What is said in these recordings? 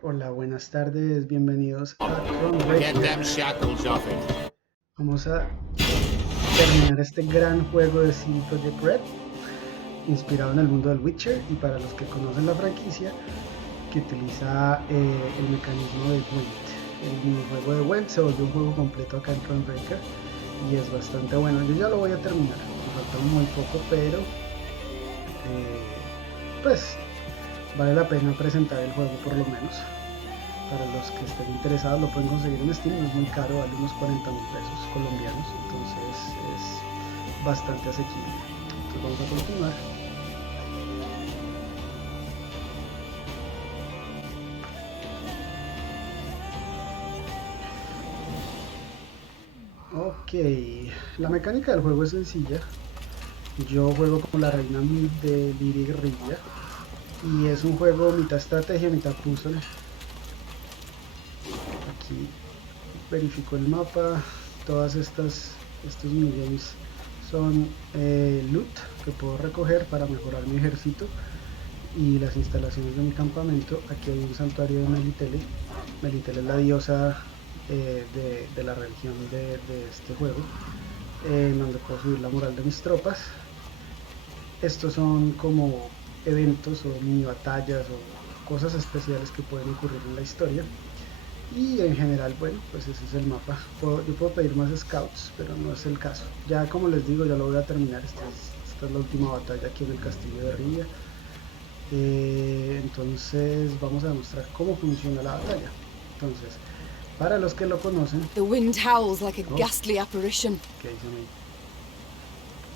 Hola, buenas tardes, bienvenidos a Get them Thronebreaker. shackles off it. Vamos a terminar este gran juego de CD Projekt Red, inspirado en el mundo del Witcher, y para los que conocen la franquicia, que utiliza el mecanismo de Gwent. El minijuego de Gwent se volvió un juego completo acá en Thronebreaker y es bastante bueno. Yo ya lo voy a terminar, me falta muy poco, pero pues vale la pena presentar el juego por lo menos. Para los que estén interesados lo pueden conseguir en Steam, no es muy caro, vale unos 40.000 pesos colombianos, entonces es bastante asequible. Entonces vamos a continuar. Ok, la mecánica del juego es sencilla. Yo juego con la reina de Guerrilla y es un juego mitad estrategia, mitad puzzle. Aquí verifico el mapa, todas estos minigames son loot que puedo recoger para mejorar mi ejército y las instalaciones de mi campamento. Aquí hay un santuario de Melitele. Melitele es la diosa de la religión de este juego, en donde puedo subir la moral de mis tropas. Estos son como eventos o mini batallas o cosas especiales que pueden ocurrir en la historia. Y en general, bueno, pues ese es el mapa. Yo puedo pedir más scouts, pero no es el caso. Ya como les digo, ya lo voy a terminar. Esta es la última batalla aquí en el castillo de Rivia. Entonces vamos a demostrar cómo funciona la batalla. Entonces, para los que lo conocen... The wind howls like a ghastly apparition. ¿Qué dicen ahí?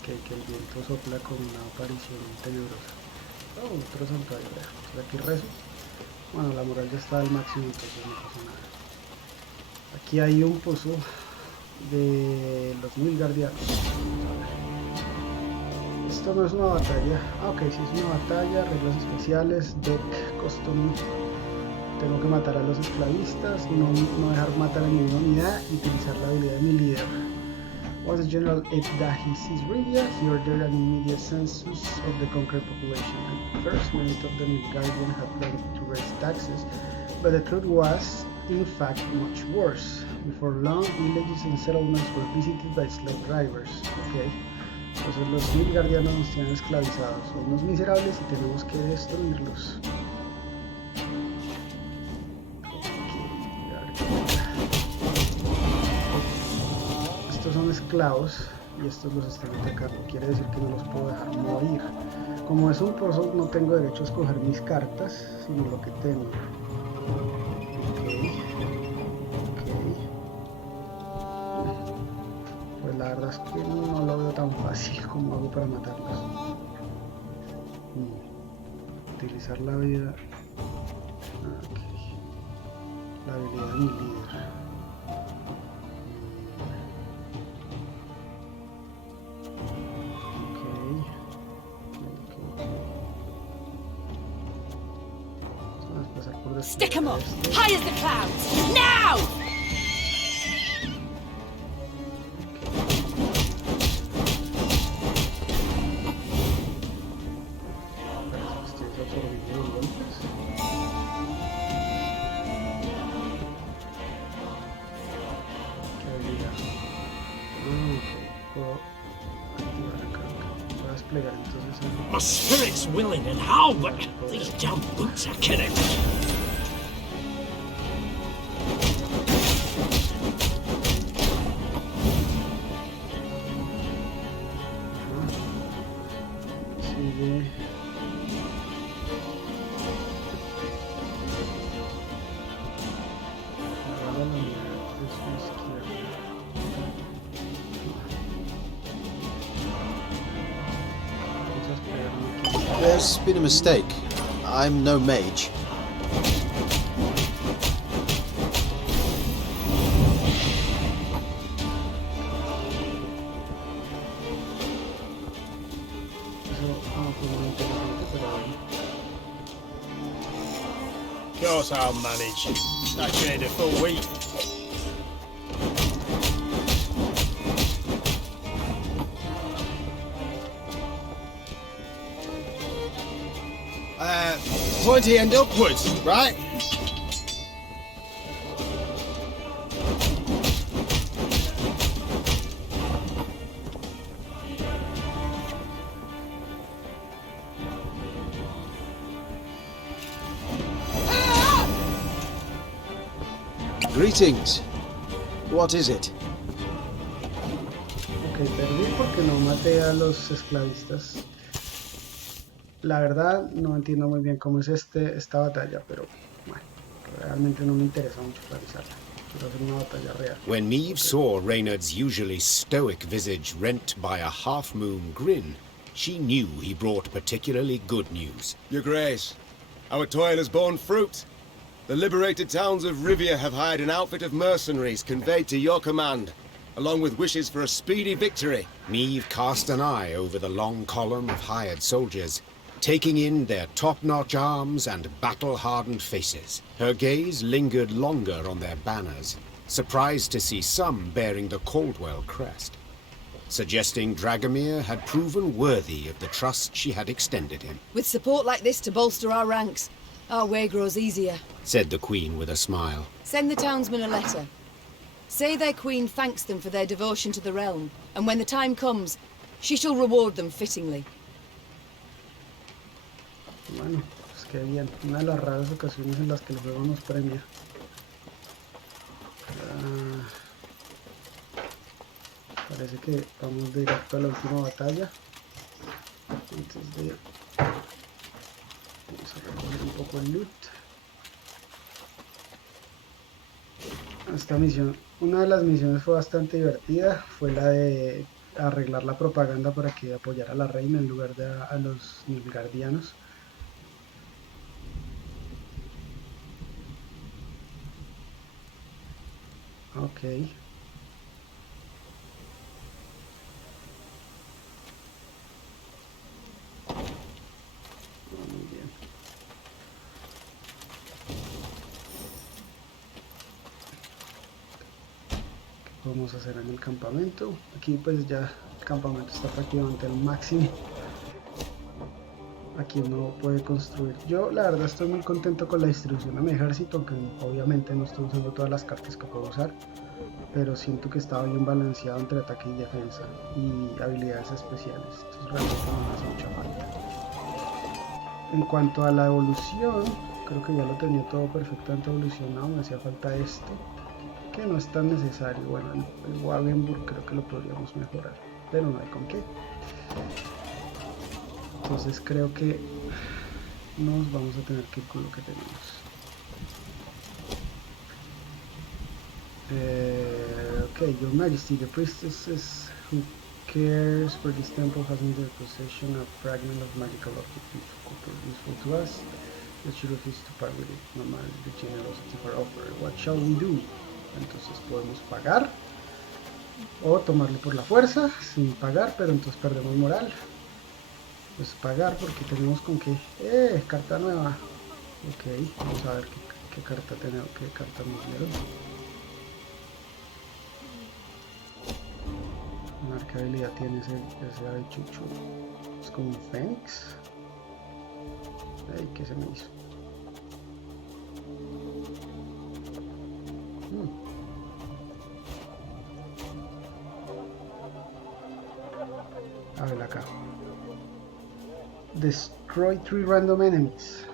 Que el viento sopla con una aparición tenebrosa. Oh, otro santuario, veamos. Aquí rezo. Bueno, la moral ya está al máximo, entonces no pasa nada. Aquí hay un pozo de los 1000 guardianos. Esto no es una batalla. Ah, ok, sí es una batalla. Reglas especiales, deck, custom. Tengo que matar a los esclavistas, no dejar matar a ninguna unidad y utilizar la habilidad de mi líder. Once General Aep Dahy sees Rivia, he ordered an immediate census of the conquered population. At first, many of the Midgardians had planned to raise taxes, but the truth was, in fact, much worse. Before long, villages and settlements were visited by slave drivers. Okay. Entonces los Midgardianos nos tienen esclavizados, son unos miserables y tenemos que destruirlos. Estos son esclavos y estos los están atacando, quiere decir que no los puedo dejar morir. Como es un pozo, no tengo derecho a escoger mis cartas, sino lo que tengo. Pues la verdad es que no lo veo tan fácil como hago para matarlos. Utilizar la vida. La habilidad de mi líder. Stick 'em up! High as the clouds! Now! My spirit's willing and how, but these damn boots are killing me. There's been a mistake. I'm no mage. Of course I'll manage. I trained a full week. Pointy end upwards, right? Greetings. What is it? Ok, perdí porque no maté a los esclavistas. La verdad no entiendo muy bien cómo es esta batalla, pero bueno, realmente no me interesa mucho realizarla. Quiero hacer una batalla real. When Meve Ok. saw Reynard's usually stoic visage rent by a half-moon grin, she knew he brought particularly good news. Your Grace, our toil has borne fruit. The liberated towns of Rivia have hired an outfit of mercenaries conveyed to your command, along with wishes for a speedy victory. Meve cast an eye over the long column of hired soldiers, taking in their top-notch arms and battle-hardened faces. Her gaze lingered longer on their banners, surprised to see some bearing the Caldwell crest, suggesting Dragomir had proven worthy of the trust she had extended him. With support like this to bolster our ranks, our way grows easier. Said the Queen with a smile. Send the townsmen a letter. Say their queen thanks them for their devotion to the realm, and when the time comes, she shall reward them fittingly. Bueno, pues qué bien. Una de las raras ocasiones en las que el juego nos premia. Parece que vamos directo a la última batalla. Antes de... Vamos a recoger un poco el loot. Esta misión, una de las misiones fue bastante divertida. Fue la de arreglar la propaganda para que apoyara a la reina en lugar de a los nilgardianos. Ok. Muy bien. ¿Qué podemos hacer en el campamento? Aquí pues ya el campamento está prácticamente al máximo. Aquí uno puede construir. Yo la verdad estoy muy contento con la distribución de mi ejército, aunque obviamente no estoy usando todas las cartas que puedo usar, pero siento que está bien balanceado entre ataque y defensa y habilidades especiales. Entonces realmente no me hace mucha falta. En cuanto a la evolución, creo que ya lo tenía todo perfectamente evolucionado. Me hacía falta esto, que no es tan necesario. Bueno, el Wagenburg creo que lo podríamos mejorar, pero no hay con qué. Entonces creo que nos vamos a tener que ir con lo que tenemos. Okay, Your Majesty, the priestesses who cares for this temple has in their possession a fragment of magical object useful to us, that she refused to part with it, no matter the generosity of our offer. What shall we do? Entonces podemos pagar o tomarlo por la fuerza sin pagar, pero entonces perdemos moral. Pues pagar porque tenemos con qué. Carta nueva. Ok, vamos a ver qué carta tenemos, qué carta nos dieron. A ver qué habilidad tiene ese chucho. Es como un Fénix. Ay, ¿qué se me hizo? A ver acá. Destroy 3 random enemies.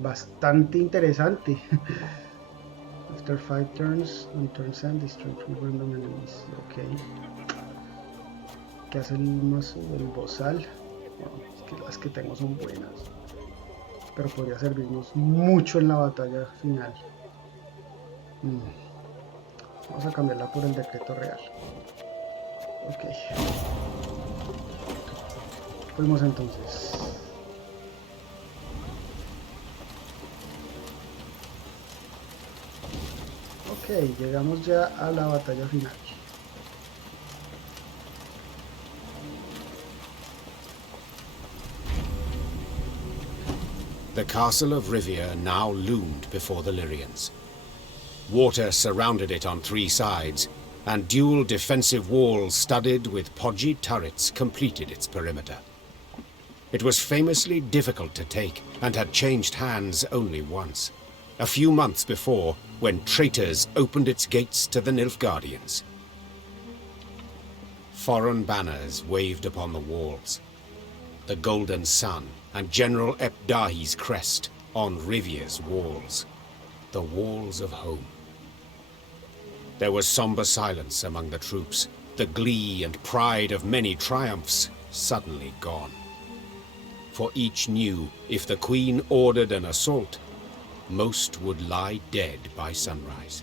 Bastante interesante. After 5 turns, on turn 7, destroy 3 random enemies. Ok. ¿Qué hace el mazo del bozal? Bueno, es que las que tengo son buenas, pero podría servirnos mucho en la batalla final. Vamos a cambiarla por el decreto real. Ok. Fuimos entonces. Ok, llegamos ya a la batalla final. The castle of Rivia now loomed before the Lyrians. Water surrounded it on 3 sides, and dual defensive walls studded with podgy turrets completed its perimeter. It was famously difficult to take, and had changed hands only once, a few months before, when traitors opened its gates to the Nilfgaardians. Foreign banners waved upon the walls. The golden sun and General Aep Dahy's crest on Rivia's walls, the walls of home. There was somber silence among the troops, the glee and pride of many triumphs suddenly gone. For each knew if the Queen ordered an assault, most would lie dead by sunrise.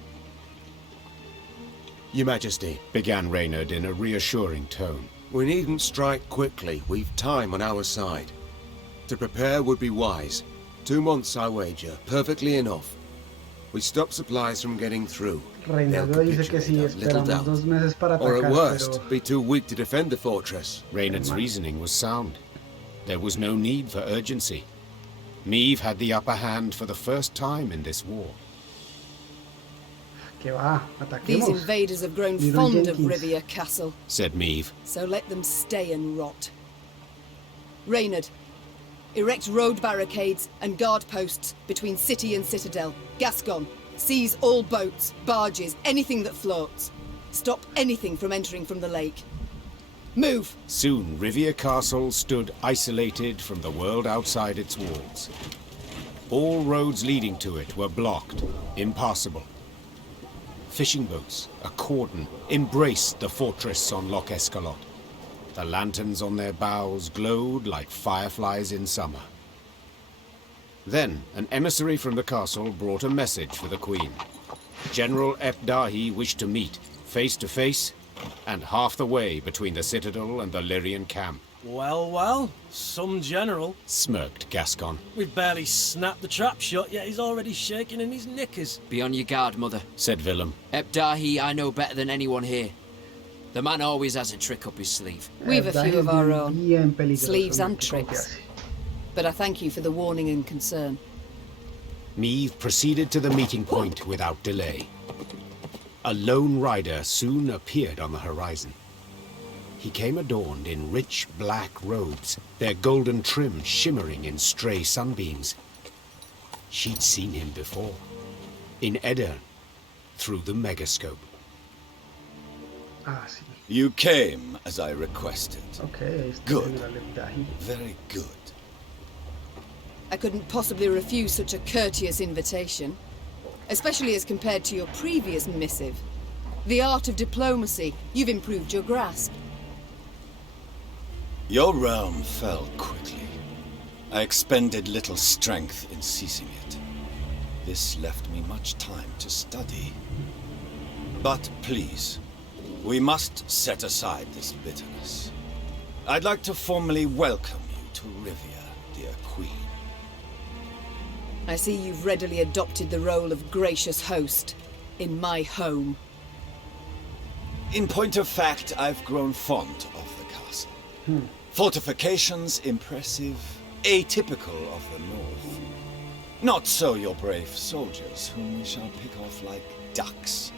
Your Majesty, Began Reynard in a reassuring tone. we needn't strike quickly. We've time on our side. To prepare would be wise. 2 months, I wager. Perfectly enough. We stop supplies from getting through. Reinaldo dice que sí, esperamos 2 meses para Or at atacar, worst, pero... be too weak to defend the fortress. Reynard's reasoning was sound. There was no need for urgency. Meave had the upper hand for the first time in this war. Que va, These ataquemos. invaders have grown Little fond Jenkins. of Rivia Castle, Said Meave. so let them stay and rot. Reynard, erect road barricades and guard posts between city and citadel. Gascon, seize all boats, barges, anything that floats. Stop anything from entering from the lake. Move! Soon Rivia Castle stood isolated from the world outside its walls. All roads leading to it were blocked, impassable. Fishing boats, a cordon, embraced the fortress on Loch Escalot. The lanterns on their bows glowed like fireflies in summer. Then, an emissary from the castle brought a message for the Queen. General Aep Dahy wished to meet, face to face, and half the way between the citadel and the Lyrian camp. Well, some general. Smirked Gascon. We've barely snapped the trap shut, yet he's already shaking in his knickers. Be on your guard, Mother. Said Willem. Aep Dahy I know better than anyone here. The man always has a trick up his sleeve. We've a few of our own, Bien peligroso, sleeves no and hay que tricks. confiarse. But I thank you for the warning and concern. Meave proceeded to the meeting point without delay. A lone rider soon appeared on the horizon. He came adorned in rich black robes, their golden trim shimmering in stray sunbeams. She'd seen him before, in Edirn, through the megascope. Ah, sí. You came as I requested. Ok, ahí está Good. General Aep Dahy. Very good. I couldn't possibly refuse such a courteous invitation, especially as compared to your previous missive. The art of diplomacy, you've improved your grasp. Your realm fell quickly. I expended little strength in seizing it. This left me much time to study. But please, we must set aside this bitterness. I'd like to formally welcome you to Rivia, dear Queen. I see you've readily adopted the role of gracious host in my home. In point of fact, I've grown fond of the castle. Fortifications impressive, atypical of the north. Not so your brave soldiers, whom we shall pick off like ducks.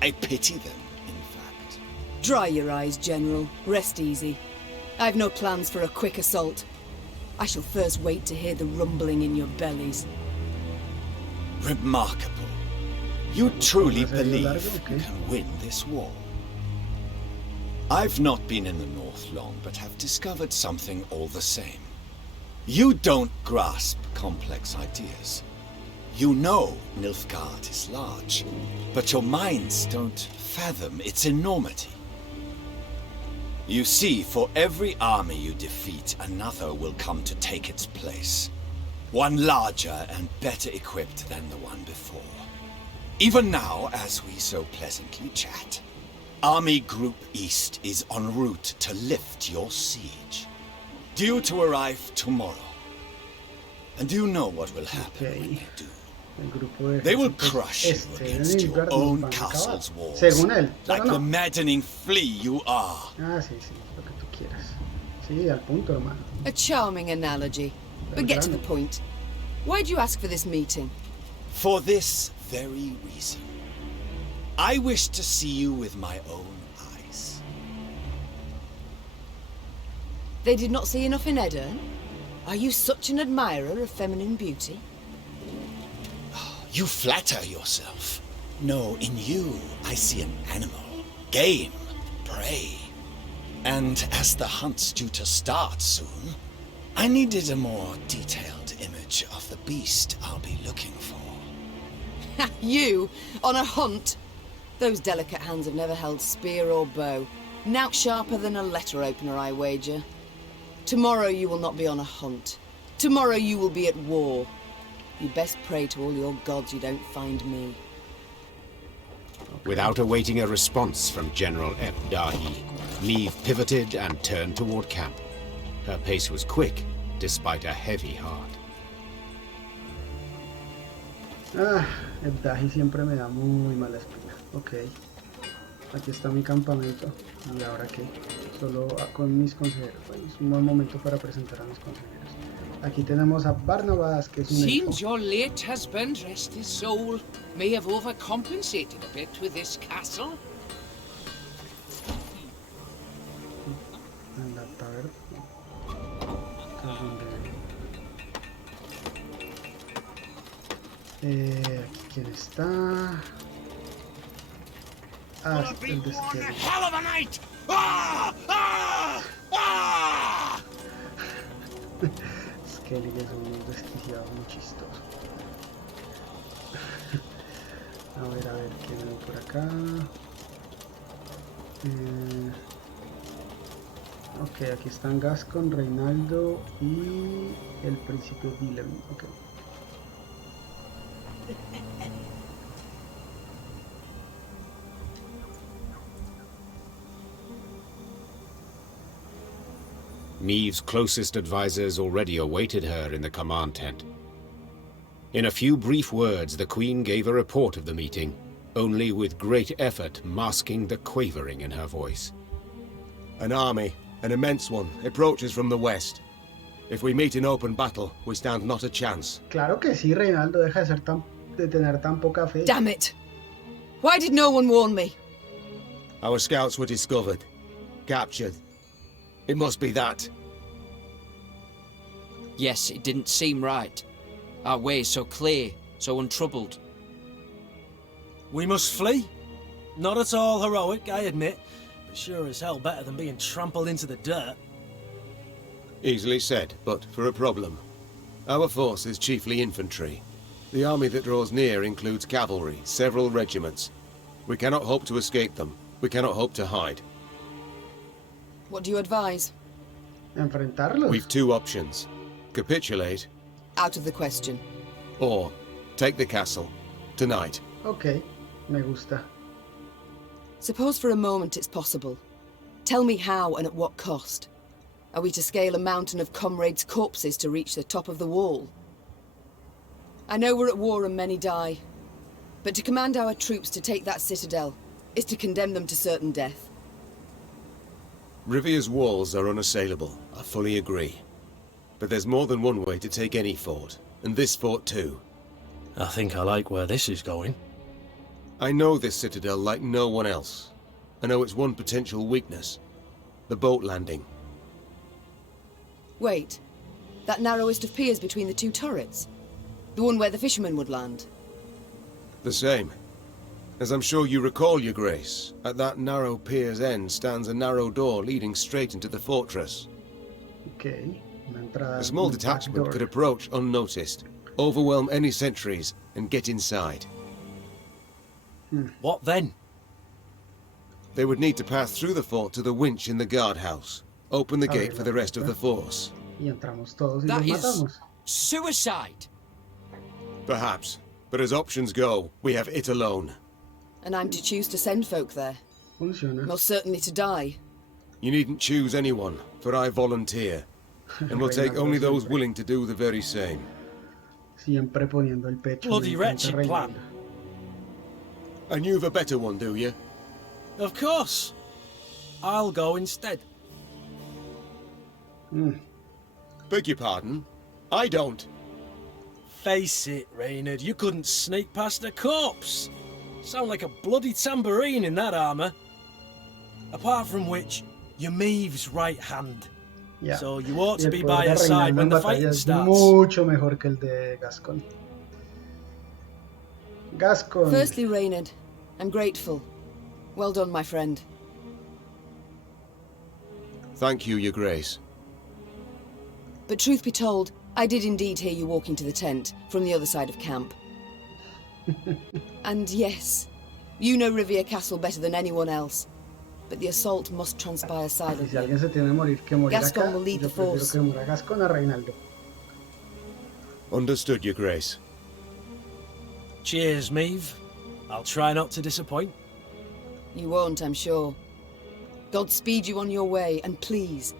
I pity them, in fact. Dry your eyes, General. Rest easy. I've no plans for a quick assault. I shall first wait to hear the rumbling in your bellies. Remarkable. You truly believe Okay. you can win this war. I've not been in the north long, but have discovered something all the same. You don't grasp complex ideas. You know Nilfgaard is large, but your minds don't fathom its enormity. You see, for every army you defeat, another will come to take its place. One larger and better equipped than the one before. Even now, as we so pleasantly chat, Army Group East is en route to lift your siege. Due to arrive tomorrow. And do you know what will happen when Okay. they do? El grupo de They will ejércitos crush you este de against your Nilfgaard nos own van a acabar. castle's walls. Según él, Like pero the no. maddening flea you are. Ah, sí, sí, lo que tú quieras. Sí, al punto, hermano. A charming analogy. But get to the point. Why'd you ask for this meeting? For this very reason. I wish to see you with my own eyes. They did not see enough in Edirn? Are you such an admirer of feminine beauty? You flatter yourself. No, in you, I see an animal. Game. Prey. And as the hunt's due to start soon, I needed a more detailed image of the beast I'll be looking for. You, on a hunt? Those delicate hands have never held spear or bow. Nout sharper than a letter opener, I wager. Tomorrow you will not be on a hunt. Tomorrow you will be at war. You best pray to all your gods you don't find me. Without awaiting a response from General Aep Dahy, Neve pivoted and turned toward camp. Her pace was quick, despite a heavy heart. Ah, el Dahy siempre me da muy mala espina. Ok. Aquí está mi campamento. ¿Y ahora qué? Solo con mis consejeros. Bueno, es un buen momento para presentar a mis consejeros. Aquí tenemos a Barnabas, que es un Seems elfo. your late husband, rest his soul, may have overcompensated a bit with this castle. En la taberna. Aquí quién está. Ah, el de Skelly. Hell of a night! Ah! Ah! Ah! Skelly es un desquiciado muy chistoso. A ver, quién hay por acá. Ok, aquí están Gascon, Reinaldo y el príncipe Willem. Ok. Neve's closest advisors already awaited her in the command tent. In a few brief words, the Queen gave a report of the meeting, only with great effort masking the quavering in her voice. An army, an immense one, approaches from the west. If we meet in open battle, we stand not a chance. Claro que sí, Reinaldo, deja de tener tan poca fe. Damn it! Why did no one warn me? Our scouts were discovered, captured. It must be that. Yes, it didn't seem right. Our way so clear, so untroubled. We must flee. Not at all heroic, I admit, but sure as hell better than being trampled into the dirt. Easily said, but for a problem. Our force is chiefly infantry. The army that draws near includes cavalry, several regiments. We cannot hope to escape them. We cannot hope to hide. What do you advise? Enfrentarlos. We've two options. Capitulate, Out of the question. or take the castle. Tonight. Ok, me gusta. Suppose for a moment it's possible. Tell me how and at what cost. Are we to scale a mountain of comrades' corpses to reach the top of the wall? I know we're at war and many die, but to command our troops to take that citadel is to condemn them to certain death. Riviera's walls are unassailable, I fully agree. But there's more than one way to take any fort, and this fort too. I think I like where this is going. I know this citadel like no one else. I know its one potential weakness. The boat landing. Wait, that narrowest of piers between the two turrets? The one where the fishermen would land? The same. As I'm sure you recall, Your Grace, at that narrow pier's end stands a narrow door leading straight into the fortress. Ok, una entrada. A small un detachment backdoor. could approach unnoticed, overwhelm any sentries, and get inside. What then? They would need to pass through the fort to the winch in the guardhouse, open the gate for the rest of the force. Y entramos todos y That los is matamos. suicide. Perhaps, but as options go, we have it alone. And I'm to choose to send folk there. Funciona. Most certainly to die. You needn't choose anyone, for I volunteer, and will take only those willing to do the very same. Siempre poniendo el pecho. Bloody me encanta wretched Reinaldo. plan. And you've a better one, do you? Of course. I'll go instead. Beg your pardon? I don't. Face it, Reynard, you couldn't sneak past a corpse. Sound like a bloody tambourine in that armour. Apart from which, you're Maeve's right hand. Ya. So you ought Y to el be poder by de her side Reinaldo when en the batalla fighting es starts. mucho mejor que el de Gascon. Gascon. Firstly, Reynard, I'm grateful. Well done, my friend. Thank you, Your Grace. But truth be told, I did indeed hear you walking to the tent from the other side of camp. And yes, You know Rivia Castle better than anyone else, but the assault must transpire Y si silently. alguien se tiene que morir Gascon acá, will lead yo the prefiero force. que muera Gascon a Reinaldo. Understood, Your Grace. Cheers, Meave. I'll try not to disappoint. You won't, I'm sure. God speed you on your way, and please,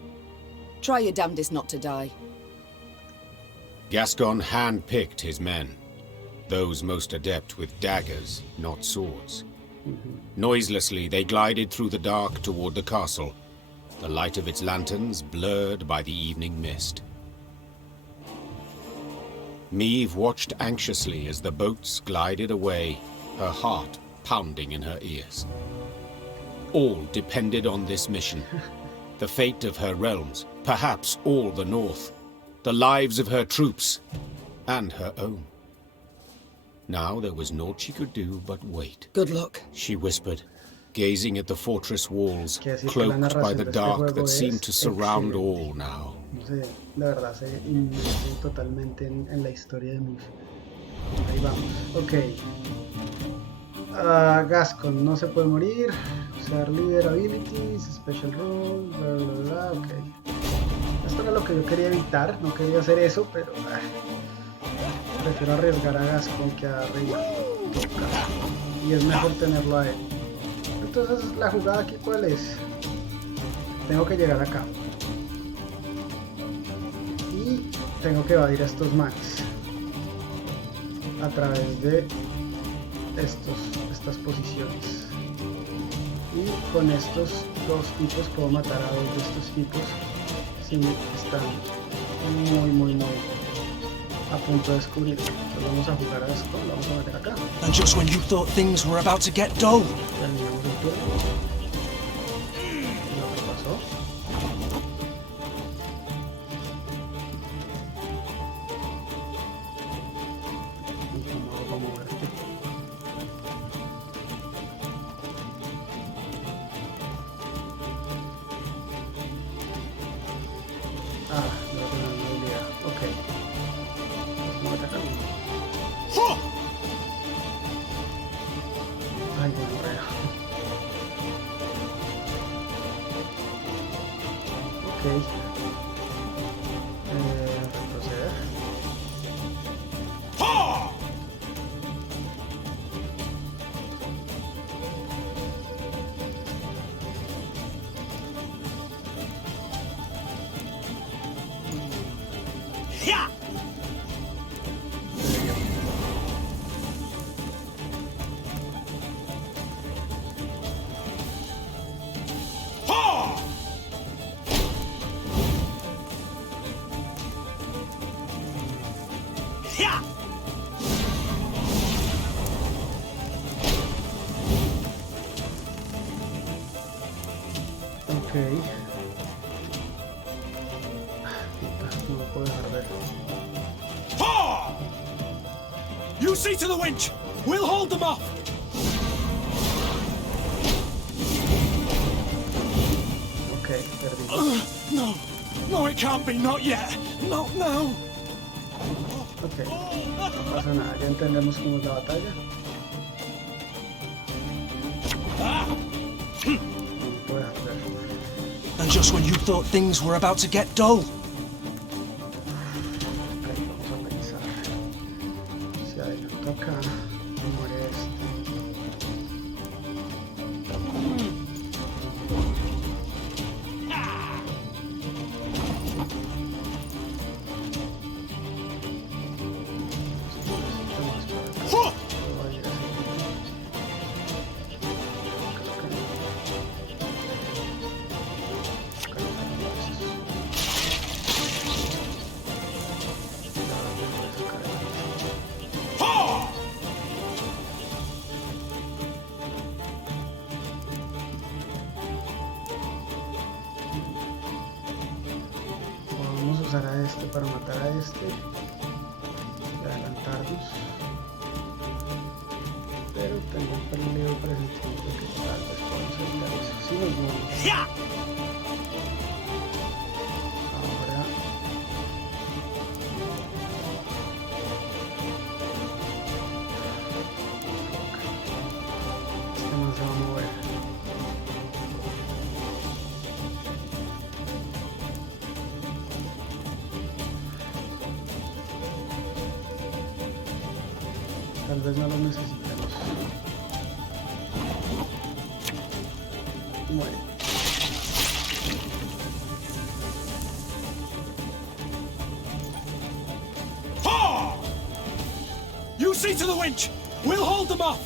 try your damnedest not to die. Gascon hand-picked his men, those most adept with daggers, not swords. Noiselessly, they glided through the dark toward the castle, the light of its lanterns blurred by the evening mist. Meave watched anxiously as the boats glided away, her heart pounding in her ears. All depended on this mission. The fate of her realms, perhaps all the North, the lives of her troops, and her own. Now there was naught she could do but wait. Good luck. She whispered, gazing at the fortress walls, Quiere decir que la cloaked by narración the de este dark juego that seemed es to surround excelente. all now. No sé, la verdad se inmerse totalmente en la historia de Miff. Ahí vamos, ok. Gascon no se puede morir. Usar leader abilities, special rule, bla bla bla, ok. Esto era lo que yo quería evitar, no quería hacer eso, pero prefiero arriesgar a Gascon que a Reinaldo. Y es mejor tenerlo a él. Entonces, la jugada aquí, ¿cuál es? Tengo que llegar acá. Y tengo que evadir a estos manes. A través de estas posiciones. Y con estos dos tipos puedo matar a dos de estos tipos. Si están muy a punto de descubrir. Entonces vamos a jugar a esto, lo vamos a meter acá. And just when you thought things were about to get dull. Terminamos el turno. Lo que pasó. Y cómo hago para moverte. No tengo una habilidad. Ok. ¿Cómo atacar uno? Ay, bueno, reo. Ok. Retroceder. Ok. No lo puedo dejar ver. You see to the winch! We'll hold them off! Ok, perdí. No, it can't be, not yet! Not now! Ok, no pasa nada, ya entendemos cómo es la batalla. No lo puedo dejar ver. And just when you thought things were about to get dull. Ok, vamos a pensar. Si adelanto acá, muere este. Vamos a usar a este para matar a este y adelantarnos, pero tengo un peligro presentimiento de que tal vez podamos evitar eso si nos movemos. Ahora Tal vez no lo necesitemos. Muere. Ha! You see to the winch! We'll hold them off!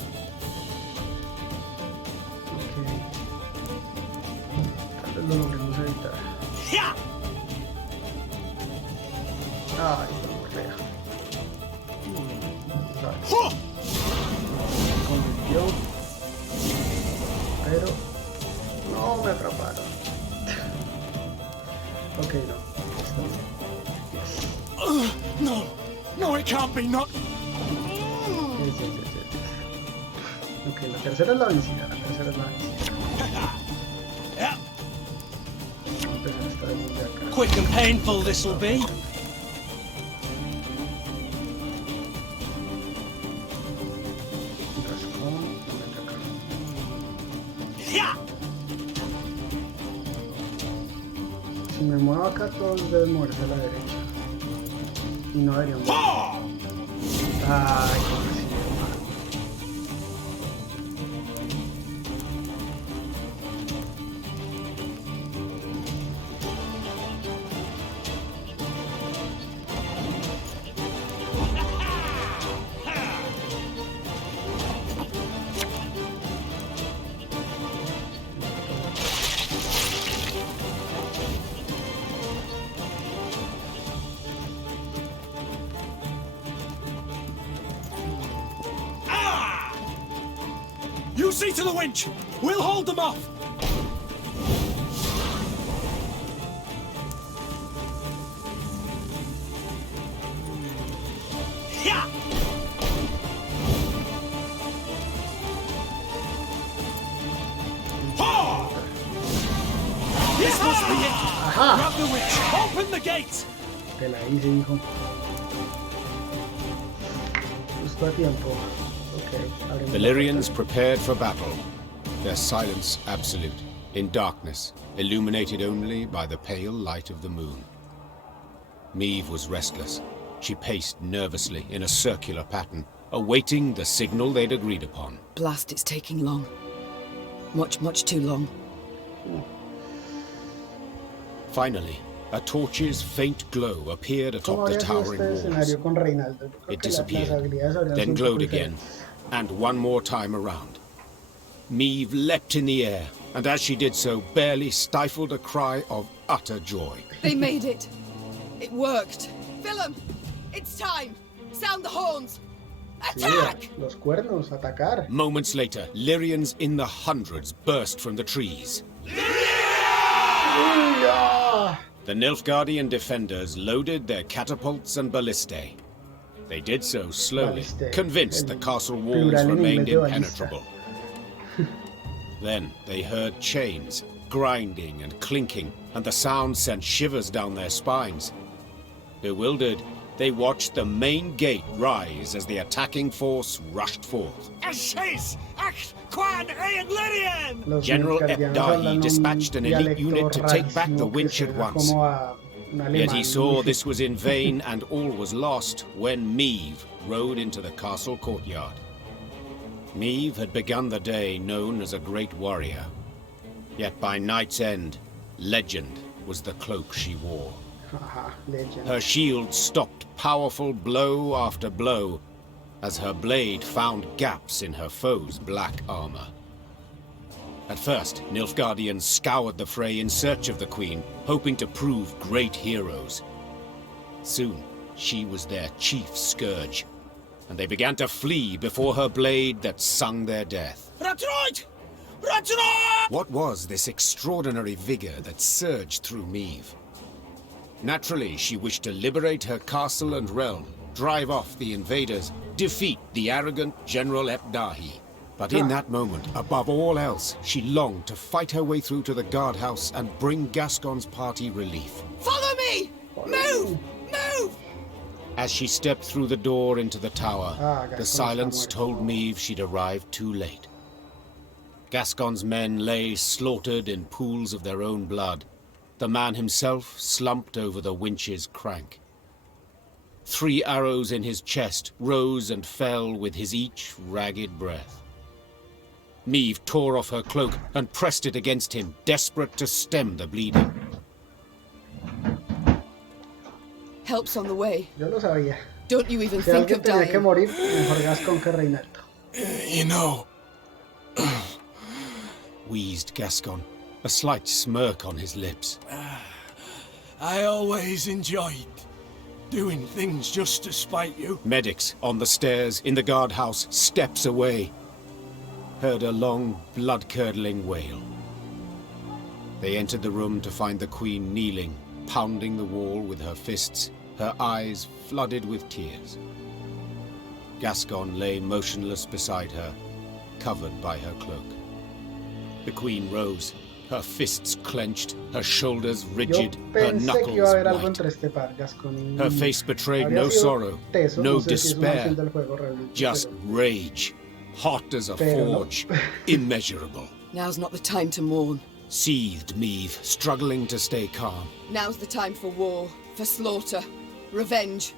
Ok. Tal vez lo logremos evitar. Yeah! Ay, no, fea. Vale. Huh! Convirtió. Pero no me atraparon. Ok, no. Está bien. Yes. No! No, it can't be not! Yes, yes, yes, yes, yes. Ok, la tercera es la vencida. La tercera es la vencida. Yeah. Vamos a empezar esta vez desde acá. Quick and painful this'll be. Rascón, vete acá. Yeah! Si me muevo acá, todos deben moverse a la derecha. Y no deberían mover. Ha! Ay, cómo así, hermano. You see to the winch! We'll hold them off! Yeah! Ha! This must be it! Ajá. Grab the winch! Open the gate! Te la hice, hijo. Justo a tiempo. Ok, abrimos The la Lyrians puerta. prepared for battle, their silence absolute, in darkness, illuminated only by the pale light of the moon. Meve was restless. She paced nervously in a circular pattern, awaiting the signal they'd agreed upon. Blast, it's taking long. Much, much too long. Finally, a torch's faint glow appeared ¿Cómo atop the habría sido towering este walls. escenario con Reinaldo? Yo creo It que las disappeared, habilidades habrían then sido un glowed poco again, diferentes. and one more time around. Meve leapt in the air, and as she did so, barely stifled a cry of utter joy. They made it. It worked. Willem, it's time. Sound the horns. Sí, Attack! los cuernos, atacar. Moments later, Lyrians in the hundreds burst from the trees. Uy, ah. The Nilfgaardian defenders loaded their catapults and ballistae. They did so slowly, Ballistae, convinced the el castle walls plural en remained inglés de ballista. impenetrable. Then they heard chains, grinding and clinking, and the sound sent shivers down their spines. Bewildered, they watched the main gate rise as the attacking force rushed forth. Los General Aep Nilfgaardianos Dahy hablan un dispatched an elite dialecto unit to take back the rarísimo que winch at suena once. como a un Yet he alemán. saw this was in vain and all was lost when Meve rode into the castle courtyard. Meve had begun the day known as a great warrior. Yet by night's end, legend was the cloak she wore. Ajá, legend. Her shield stopped powerful blow after blow as her blade found gaps in her foe's black armor. At first, Nilfgaardians scoured the fray in search of the queen, hoping to prove great heroes. Soon, she was their chief scourge, and they began to flee before her blade that sung their death. Ratroid! Ratroid! What was this extraordinary vigor that surged through Meve? Naturally, she wished to liberate her castle and realm, drive off the invaders, defeat the arrogant General Aep Dahy. But in that moment, above all else, she longed to fight her way through to the guardhouse and bring Gascon's party relief. Follow me! Move! Move! As she stepped through the door into the tower, Gascon the está silence muerto. told Meve she'd arrived too late. Gascon's men lay slaughtered in pools of their own blood, the man himself slumped over the winch's crank. 3 arrows in his chest rose and fell with his each ragged breath. Meve tore off her cloak and pressed it against him, desperate to stem the bleeding. Help's on the way. Yo lo sabía. Don't you even Si think alguien of tenía que dying. morir, mejor Gascon que Reinaldo. You know, Wheezed Gascon, a slight smirk on his lips. I always enjoyed doing things just to spite you. Medics on the stairs in the guardhouse, steps away, heard a long, blood-curdling wail. They entered the room to find the Queen kneeling, pounding the wall with her fists, her eyes flooded with tears. Gascon lay motionless beside her, covered by her cloak. The Queen rose, her fists clenched, her shoulders Yo rigid, her pensé que knuckles iba a haber algo white. entre este par, Gascon y... Her face betrayed Habría no sido sorrow, teso, no no sé si es una despair, opción del juego realmente, just rage, hot as a Pero no. forge, immeasurable. Now's not the time to mourn. Seethed Meve, struggling to stay calm. Now's the time for war, for slaughter, revenge.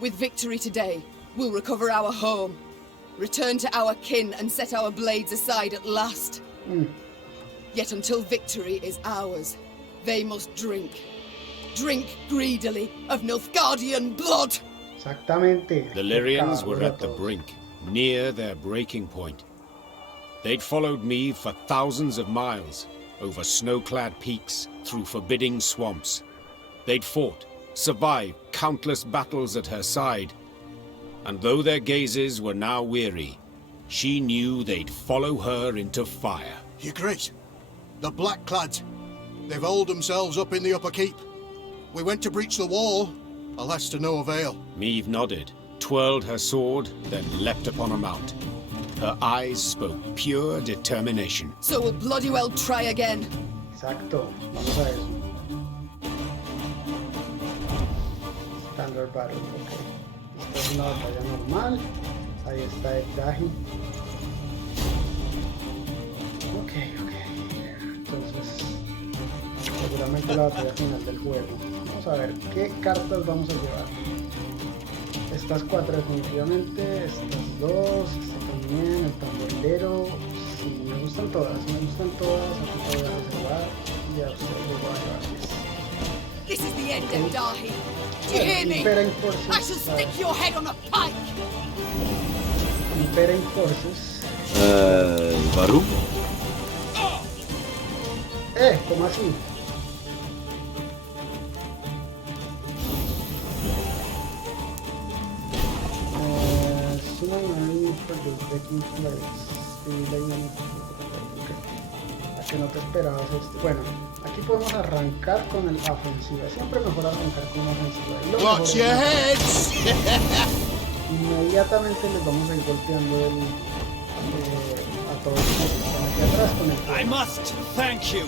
With victory today, we'll recover our home, return to our kin and set our blades aside at last. Yet until victory is ours, they must drink. Drink greedily of Nilfgaardian blood! Exactamente. The Lyrians Pecado were a at the todos. brink, near their breaking point. They'd followed Meve for thousands of miles, over snow-clad peaks, through forbidding swamps. They'd fought, survived countless battles at her side. And though their gazes were now weary, she knew they'd follow her into fire. Your Grace, the Blackclads. They've holed themselves up in the upper keep. We went to breach the wall, alas to no avail. Meve nodded, twirled her sword, then leapt upon a mount. Her eyes spoke pure determination. So we'll bloody well try again. Exacto. Vamos a eso. Standard Battle, ok. Esta es una batalla normal. Ahí está Aep Dahy. Ok. Entonces, seguramente la batalla final del juego. Vamos a ver qué cartas vamos a llevar. Estas 4 definitivamente, estas 2, esta también, el tamborilero. Sí, me gustan todas, aquí te voy a reservar y a ustedes les voy a llevar 10. This is the end of Dahy. Do you hear me? Impera I shall stick your head on a pike! Impera Forces. Baru. ¿Cómo así? ¿A que no te esperabas esto? Bueno, aquí podemos arrancar con el ofensiva. Siempre mejor arrancar con la ofensiva. Y lo mejor Watch es your heads! inmediatamente les vamos a ir golpeando a todos los que están aquí atrás con el I must thank you.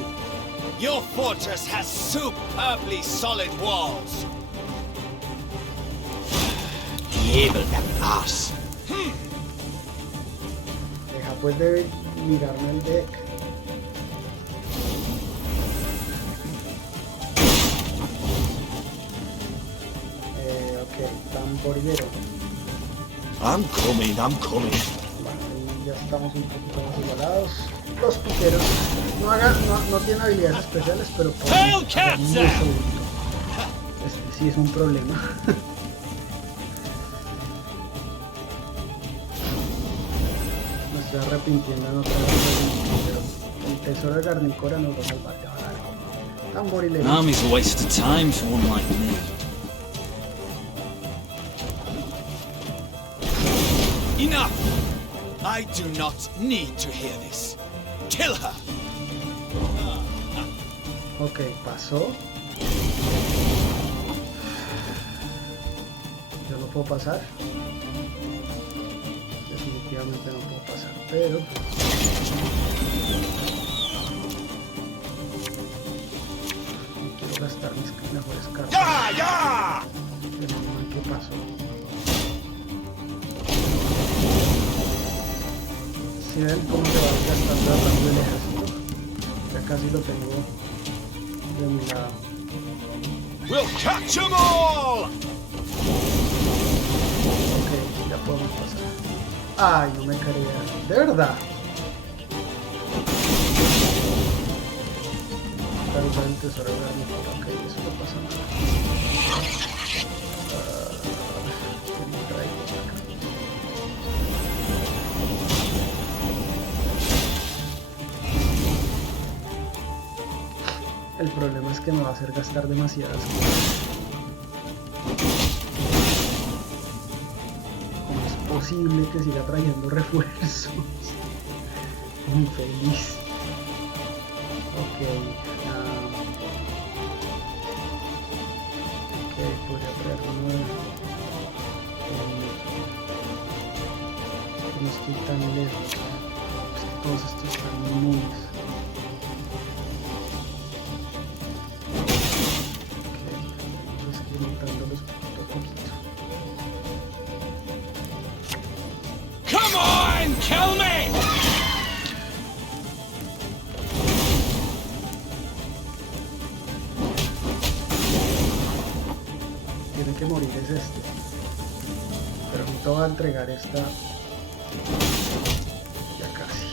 Your fortress has superbly solid walls. Evil ass. Deja pues de mirarme el deck. Ok, tamborilero. I'm coming. Bueno, ahí ya estamos un poquito más igualados. Los piqueros no tienen habilidades especiales, pero pueden hacer mucho bulto. Este sí es un problema. Me estoy arrepintiendo en otra vez, pero el tesoro de Garnicora nos va a salvar ya algo. Tamborilero. An army's a waste of time for one like me. Enough! I do not need to hear this. Kill her! Ok, pasó. Yo no puedo pasar. Definitivamente no puedo pasar, pero... no quiero gastar mis mejores cartas. ¡Ya! Pero no, ¿qué pasó? Si ven cómo se va gastando rápido el ejército, ya casi lo tengo de mi lado. We'll catch 'em all! Ok, ya podemos pasar. Ay, no me quería. De verdad. Para usar el tesoro de arma. Ok, eso no pasa nada. ¿Qué me traigo acá? El problema es que me va a hacer gastar demasiadas cosas. ¿Cómo es posible que siga trayendo refuerzos? Muy feliz. Ok. Ok, podría traer uno de... no estoy tan lejos. Es que todos estos están muy... matándolos poquito a poquito. Come on, kill me! Tiene que morir es este. Pero no te voy a entregar esta. Ya casi.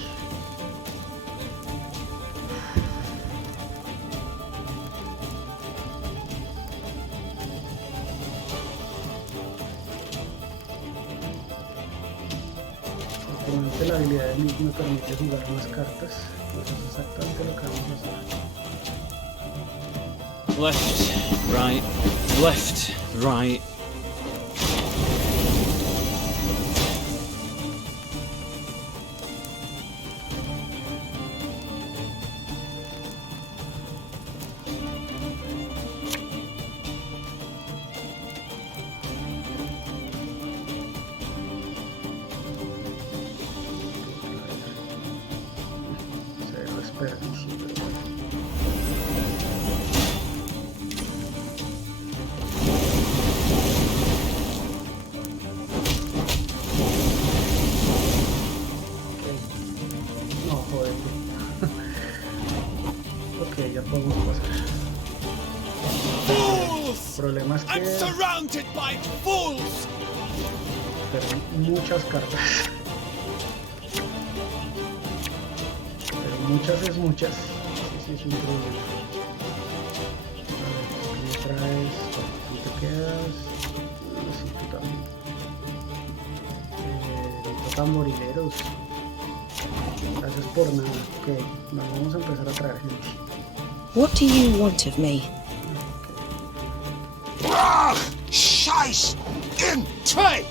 La habilidad de mí me permite jugar más cartas. Eso es exactamente lo que vamos a hacer. Left, right, left, right. Ya podemos pasar. El problema es que perdí muchas cartas. Pero muchas es muchas. Sí, es un problema. A ver, ¿qué me traes? ¿Tú te quedas? Sí, tú también. Necesito tamborileros. Gracias por nada. Ok, vamos a empezar a traer gente. What do you want of me? Scheiß in Trey!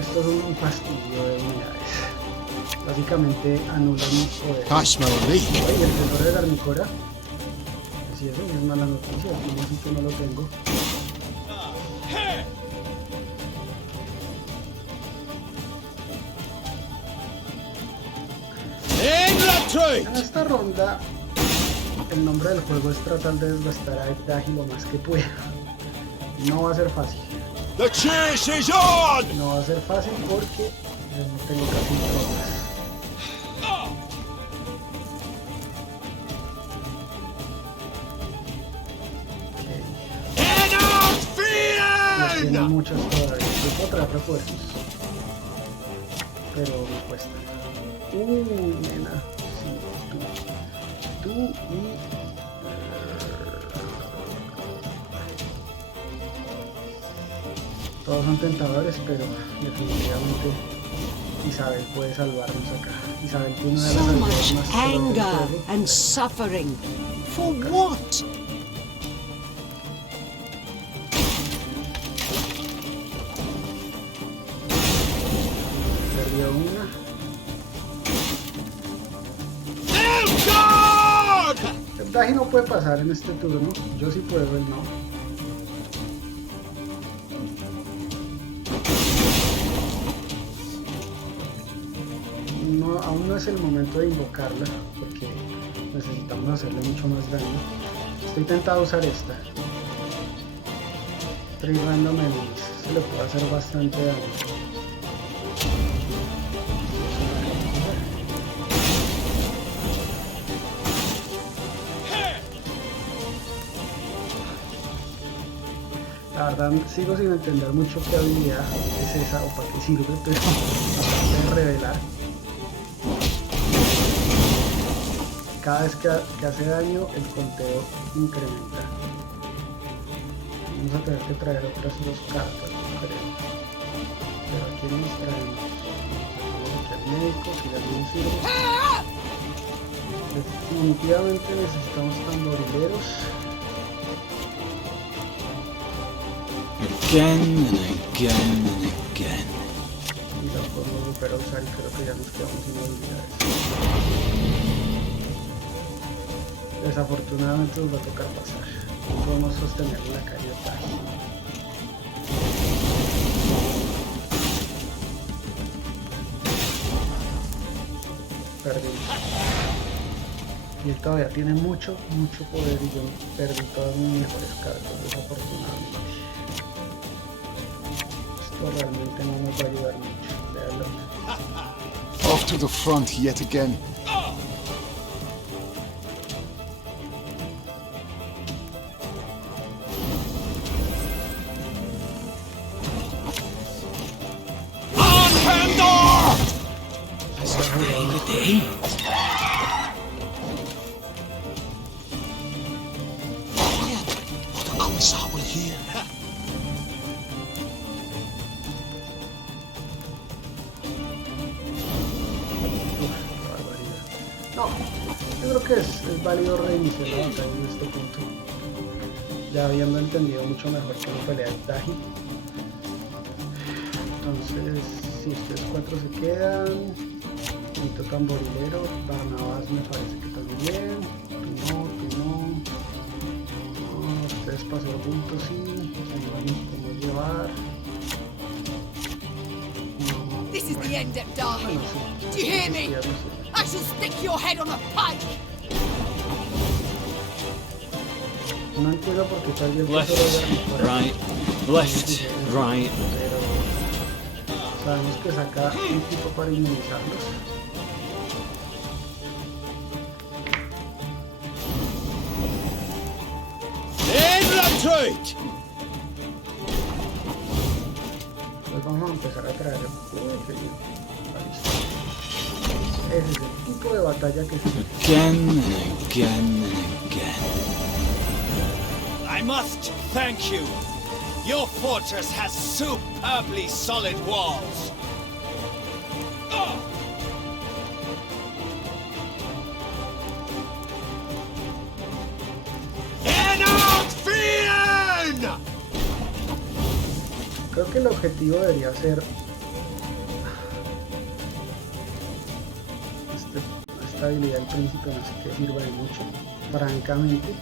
Esto es un fastidio de unidades. Básicamente anulan mis poderes. I smell a leak. Oye, el tesoro de Garnicora. Si eso no es mala noticia, aquí no sé que no lo tengo. En esta ronda, el nombre del juego es tratar de desgastar a Aep Dahy lo más que pueda. No va a ser fácil. The chase is on! No va a ser fácil porque yo no tengo casi tropas. No tiene muchas todavía. Yo puedo traer refuerzos, pero me cuesta. Nena. Sí, tú y... todos son tentadores, pero definitivamente Isabel puede salvarnos acá. Isabel tiene una de las habilidades más anger and suffering. For what? Perdió una. Dahy no puede pasar en este turno. Yo sí puedo, él no. Aún no es el momento de invocarla, porque necesitamos hacerle mucho más daño. Estoy tentado a usar esta. 3 random enemies. Se le puede hacer bastante daño. La verdad sigo sin entender mucho qué habilidad es esa o para qué sirve, pero aparte de revelar. Cada vez que hace daño el conteo incrementa. Vamos a tener que traer otras 2 cartas, no creo. Pero aquí nos traemos. Aquí al médico, si las no sirve. Definitivamente necesitamos tamborileros. Again and again and again. Y las podemos volver a usar y creo que ya nos quedamos sin habilidades. Desafortunadamente nos va a tocar pasar. No podemos sostener la calle Dahy. Perdimos. Y él todavía tiene mucho poder y yo perdí todas mis mejores cartas, desafortunadamente. Esto realmente no nos va a ayudar mucho. Véanlo. Off to the front yet again. Yo creo que es válido reiniciar la batalla en este punto, ya habiendo entendido mucho mejor cómo pelea el Dahy. Entonces, si ustedes 4 se quedan, necesito tamborilero, Barnabas me parece que también, tú no, ustedes pasaron juntos, sí, podemos llevar. This is the end, Aep Dahy. Do you hear me? I shall stick your head on a pike. No entiendo por qué tal vez Left, right, left, right. Pero sabemos que saca un tipo para inmunizarlos. Pues vamos a empezar a traer. Qué bien. Ese es el tipo de batalla que se... Again and again and again. I must thank you. Your fortress has superbly solid walls. Creo que el objetivo debería ser esta habilidad del príncipe, no sé qué sirva de mucho, francamente.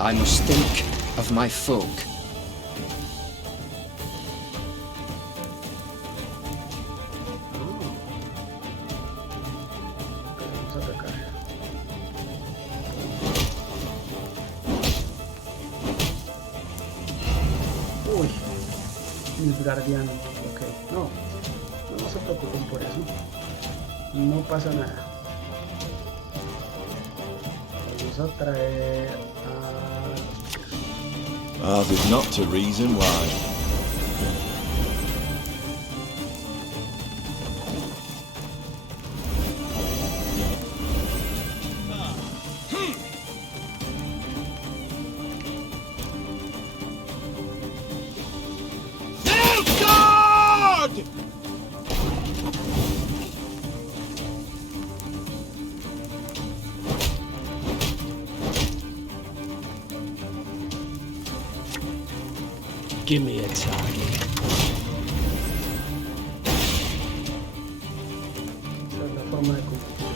I must think of my folk. Vamos a atacar. Uy, mis guardianos. Ok, no se preocupen por eso. No pasa nada. Vamos a traer there's not to reason why. Give me a target. esa es la forma de combatir.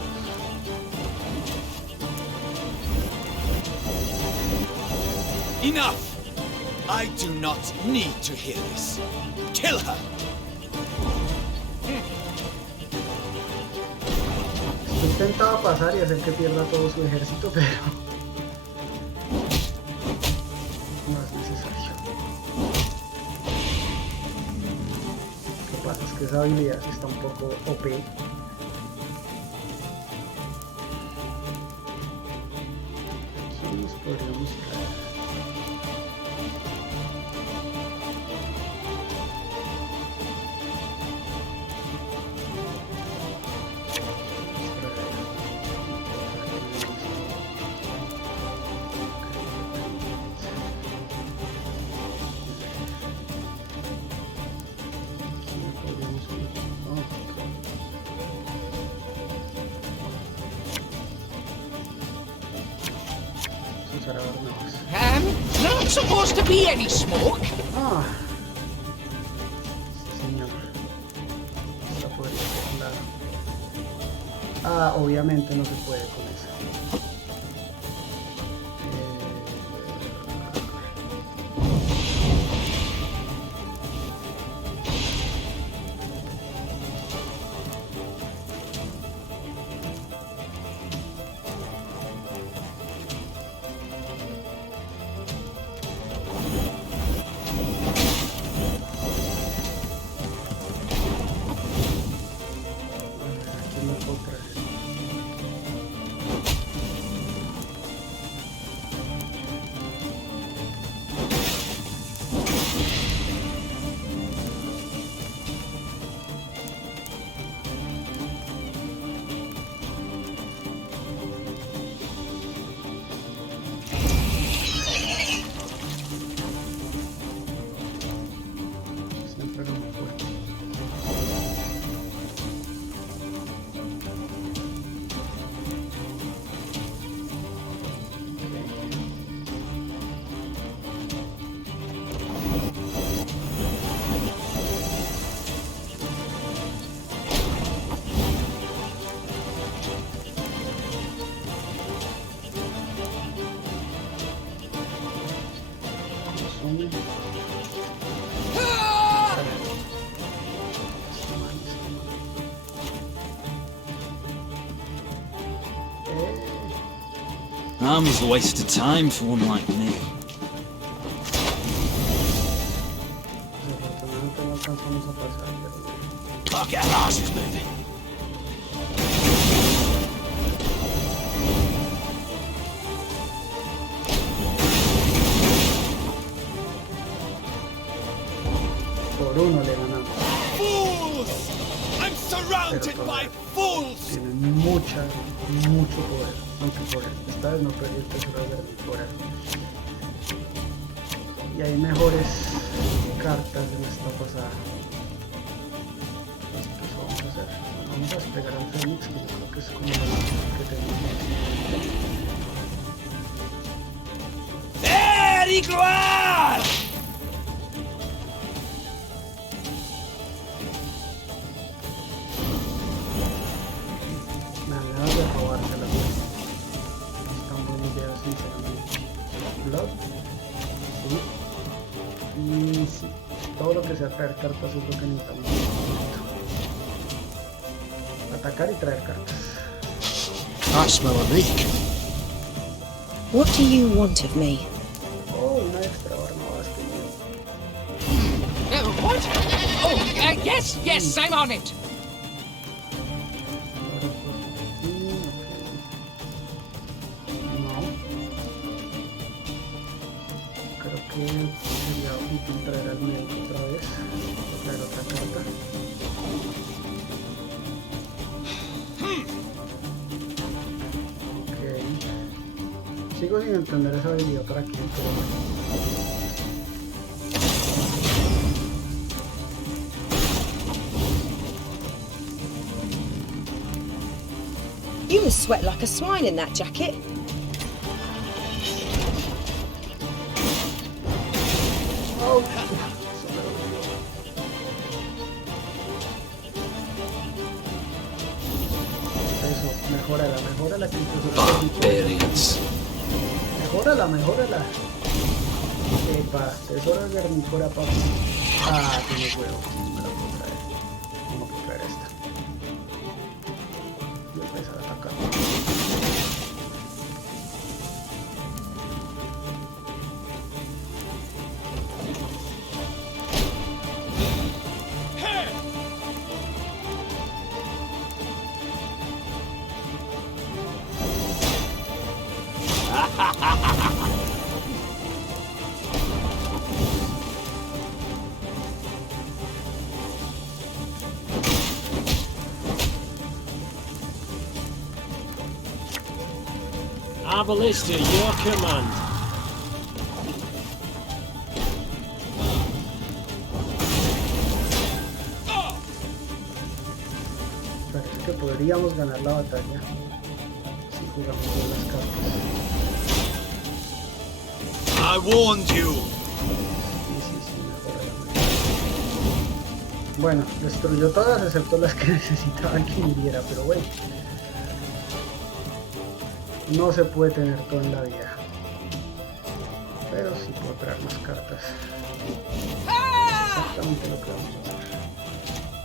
Enough! I do not need to hear this. Kill her! Intentaba pasar y hacer que pierda todo su ejército, pero no es necesario. Lo que pasa es que esa habilidad sí está un poco OP. podríamos traer? Not supposed to be any smoke. Ah, sí, señor. Esta podría ser la... Ah, obviamente no se puede con esa. Army's a waste of time for one like me. Can't get our asses moving. Por uno le ganamos. Fools! I'm surrounded by fools! Tienen mucho poder. Aunque por esta vez no perdí el tesoro de mi poder. Y hay mejores cartas en esta pasada. Así que eso vamos a hacer. Bueno, vamos a despegar al Fénix, que yo creo que es como lo que tenemos. ¡Very gloire! Me dan ganas de robárselas. Están buenas ideas, sinceramente. Blood. Sí. Y sí, todo lo que sea traer cartas es lo que necesitamos. Atacar y traer cartas. I smell a leak. What do you want of me? Oh, una extra arma bastante. What? Oh, yes, I'm on it. No. Creo que sería útil traer al médico otra vez. Traer otra carta. Ok. Sigo sin entender esa habilidad para quién, pero bueno. You must sweat like a swine in that jacket. Oh. Eso, mejórala, que Barbarians. Mejórala. Epa, tesoro de vermicora, papi. Ah, tiene huevo. Me lo puedo traer. No puedo traer esta. Voy a empezar a atacar. Our ballista, your command. Parece que podríamos ganar la batalla si jugamos bien las cartas. I warned you. Sí, mejora la mejora. Bueno, destruyó todas excepto las que necesitaban que muriera, pero bueno. No se puede tener todo en la vida. Pero sí puedo traer más cartas. Exactamente lo que vamos a hacer.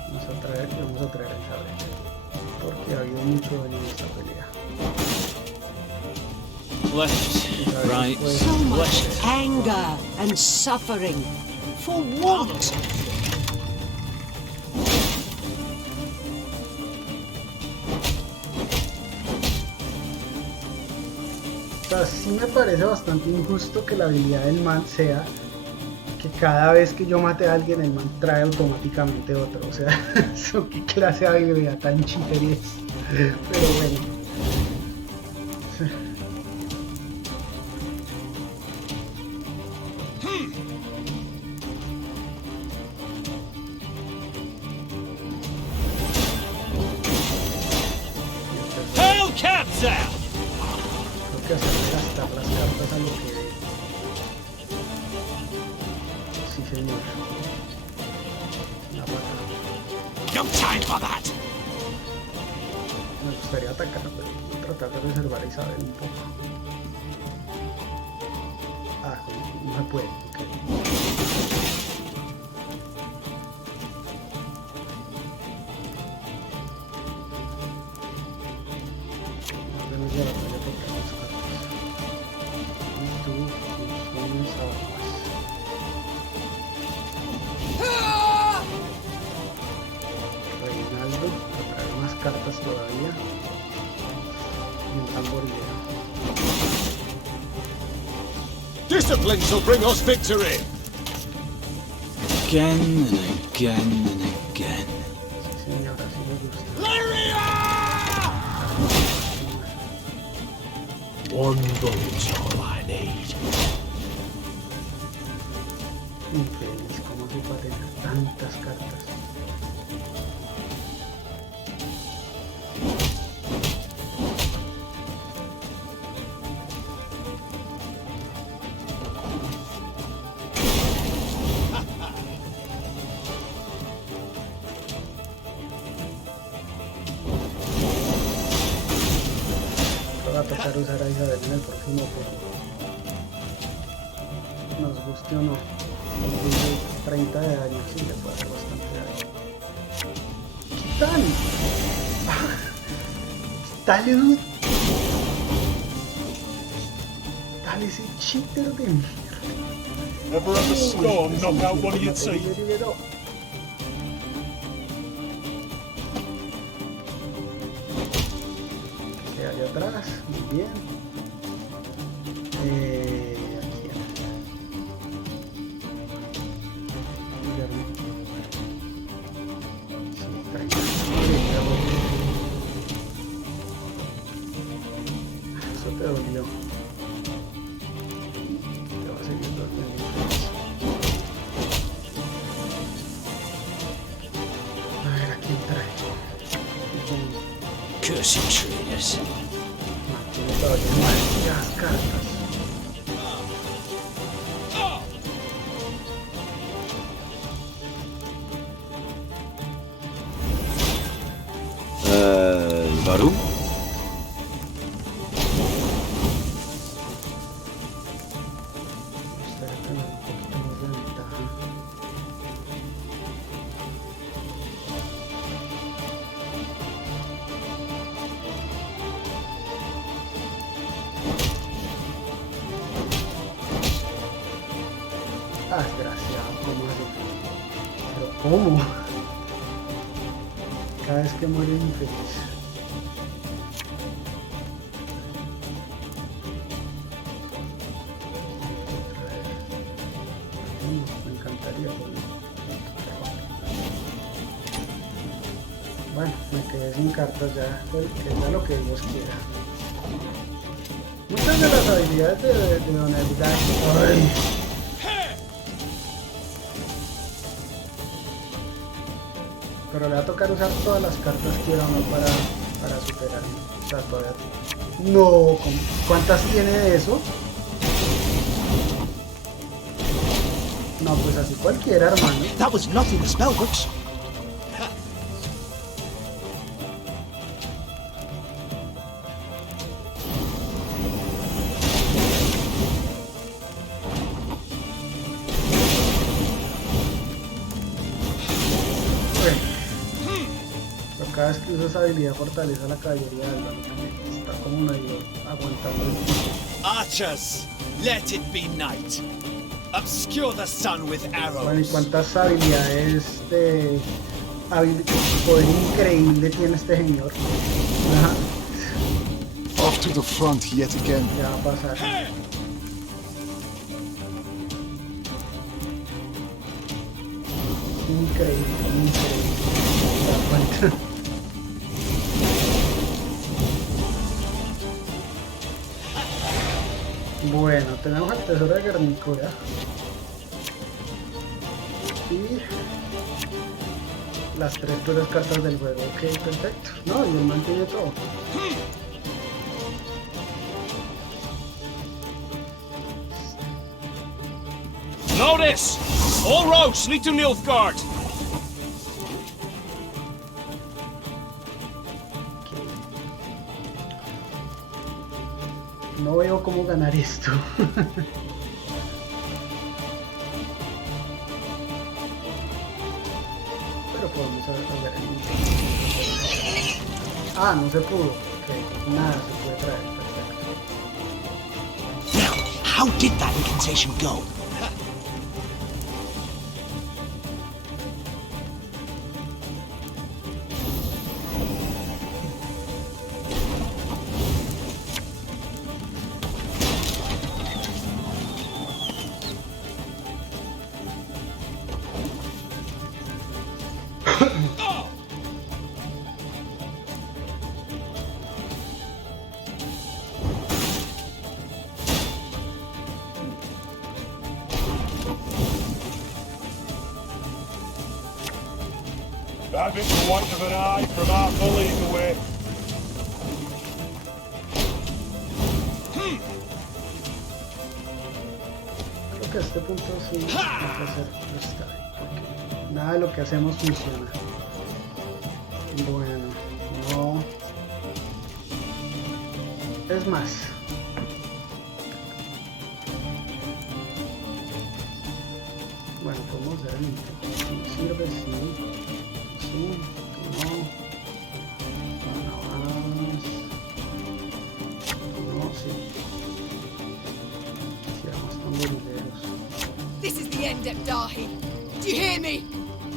Vamos a traer el saber. Porque ha habido mucho daño en esta pelea. Left, right, So much left. anger and suffering. For what? O sea, sí me parece bastante injusto que la habilidad del man sea que cada vez que yo mate a alguien el man trae automáticamente otro. O sea, eso qué clase de habilidad tan cheatery es. Pero bueno. Hellcatcher! Creo que hacerle gastar las cartas a lo que dé. Sí, señor. La pata. No time for that. Me gustaría atacar, pero tratar de reservar a Isabel un poco. Ah, no se puede. Cartas todavía y un tamborilero. Discipline shall bring us victory. Again and again and again. Sí, señora, sí me gusta. One bullet's all I need. Infeliz, ¿cómo se puede tener tantas cartas? Va a tocar usar a Isabel en el próximo turno. Nos guste o no. 30 de daño, sí le puede hacer bastante daño. ¡Quitan! ¡Quítale! ¡Dale ese cheater de mierda! Ever have a storm knock out one of your teeth? Que allá atrás, muy bien. Aquí. Sí, 30. Eso te dolió. Te va a seguir doliendo. A ver, ¿a quién trae? Cursed traitors. Tiene todavía demasiadas cartas. ¿Varun? Me gustaría tener un poquito más de ventaja. Ah, desgraciado, ¿cómo hace? Pero ¿cómo? Cada vez que muere infeliz. Me encantaría. Bueno, me quedé sin cartas ya, que sea lo que Dios quiera. Estas de las habilidades de Don Aep Dahy. Ay. Pero le va a tocar usar todas las cartas que era uno para superarme. O sea, todavía... No, ¿cuántas tiene de eso? No, pues así cualquiera, hermano. That was not in the spellbooks. Cada vez que usa esa habilidad fortaleza la caballería del balón. Está como medio aguantando. Archers, let it be night. Obscure the sun with arrows. Bueno, ¿y cuántas habilidades de poder increíble tiene este señor? Ajá. Off to the front yet again. Ya va a pasar. Increíble, increíble. Bueno, tenemos el tesoro de Garnicura. Y las tres peores cartas del juego. Ok, perfecto. No, y él mantiene todo. Notice! All roads lead to Nilfgaard! No veo cómo ganar esto. Pero podemos ver. Ah, no se pudo. Ok, nada se puede traer. Perfecto. Now, how did that incantation go? Have it for want of an eye from half a league away. Creo que a este punto sí hay que hacer freestyle, porque nada de lo que hacemos funciona. Bueno, no. Es más. Bueno, podemos hacer el intento. ¿No sirve? Sí. Sí, no. No, sí. Sí, además están bolideros. This is the end, Aep Dahy. Do you hear me?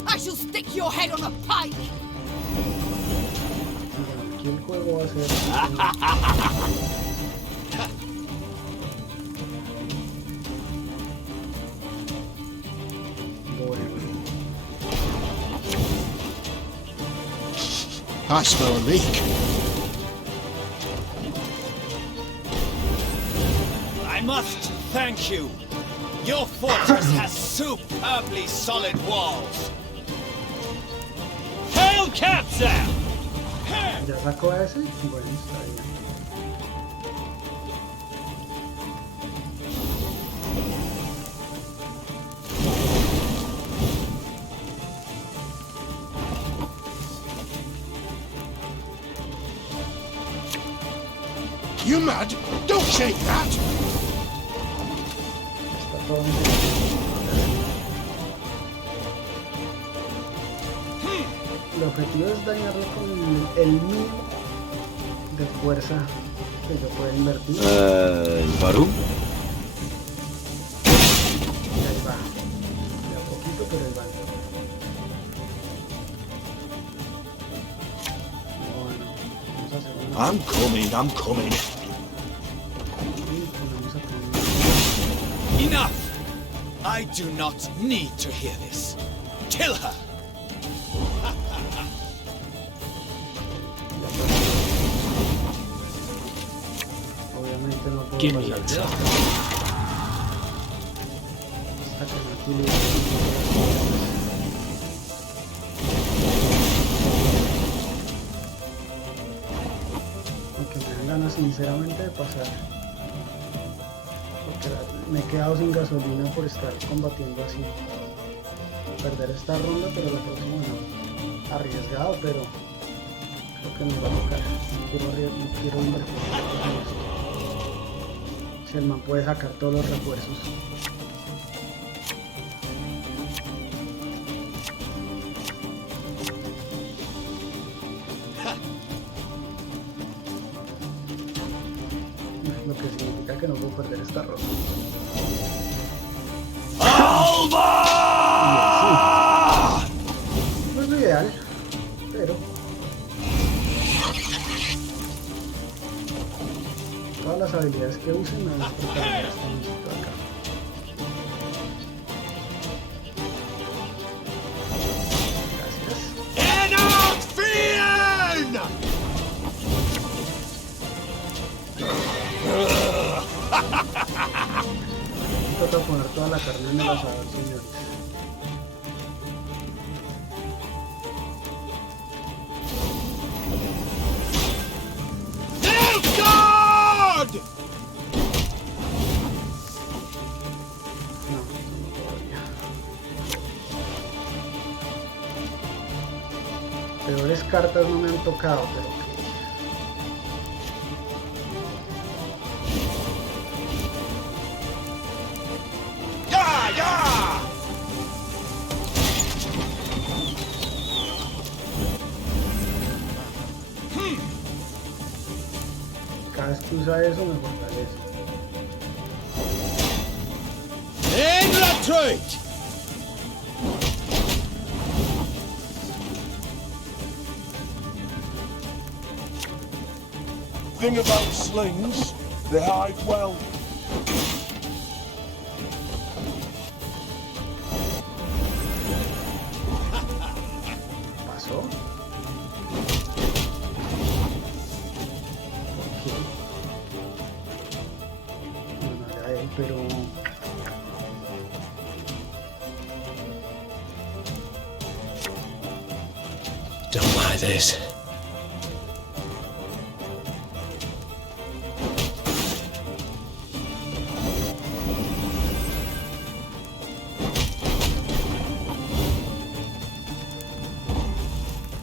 I shall stick your head on a pike. Aquí el juego va a ser... I smell a leak. I must thank you. Your fortress has superbly solid walls. Hail Captain! ¿Ya sacó ese? Bueno, está bien. You mad? Don't shake that! Está todo el objetivo es dañarlo con el mínimo de fuerza que yo pueda invertir. ¿Varú? Y ahí va. De a poquito, pero ahí va. Bueno, vamos a hacer una... I'm coming. Enough! I do not need to hear this. Kill her! Obviamente no Give me a Hasta que no utilice. Aunque me dan ganas sinceramente de pasar. Porque me he quedado sin gasolina por estar combatiendo así. Perder esta ronda, pero la próxima no. Arriesgado, pero creo que nos va a tocar. No quiero invertir en esto. Si el man puede sacar todos los refuerzos. Lo que significa que no puedo perder esta ronda. ¡Alba! No es lo ideal, pero todas las habilidades que usen me van a preparar este mismo acá. Gracias. Toca poner toda la carne en el asador, señores. No todavía. Peores cartas no me han tocado, pero cada vez que usa eso me fortalece. In retreat! Thing about slings, they hide well. ¿Pasó? Bueno, ya él, pero Don't buy this.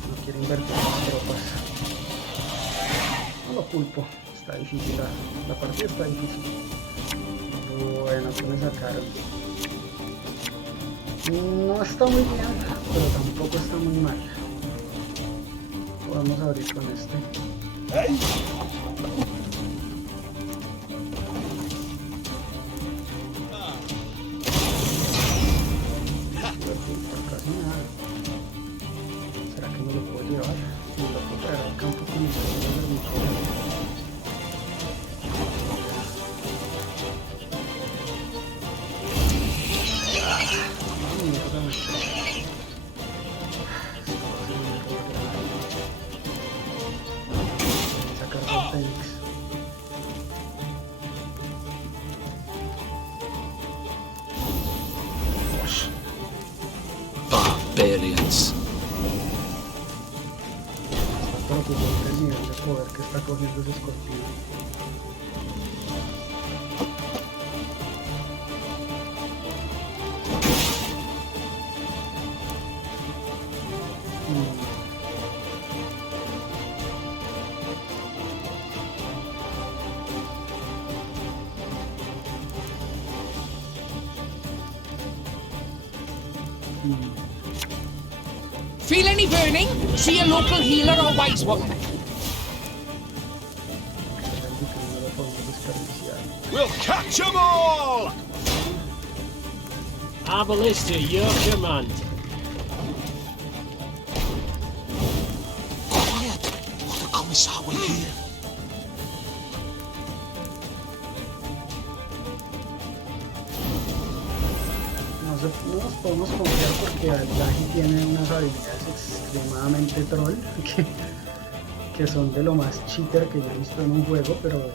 no quiero invertir las tropas. No lo culpo, está difícil, la partida está difícil. Bueno, ¿qué me sacaron? No está muy bien, pero tampoco está muy mal. Podemos abrir con este. Hey! Casi nada. ¿Será que me lo puedo llevar? Me lo puedo traer al campo con mis cosas de mi cola. Barbarians. Está preocupante el nivel de poder que está cogiendo ese escorpión. Feel any burning? See a local healer or wise woman. We'll catch 'em all! Our ballista, your command. Quiet! Or the commissar will hear. No nos podemos confiar porque Dahy tiene unas habilidades extremadamente troll que son de lo más cheater que yo he visto en un juego, pero bueno.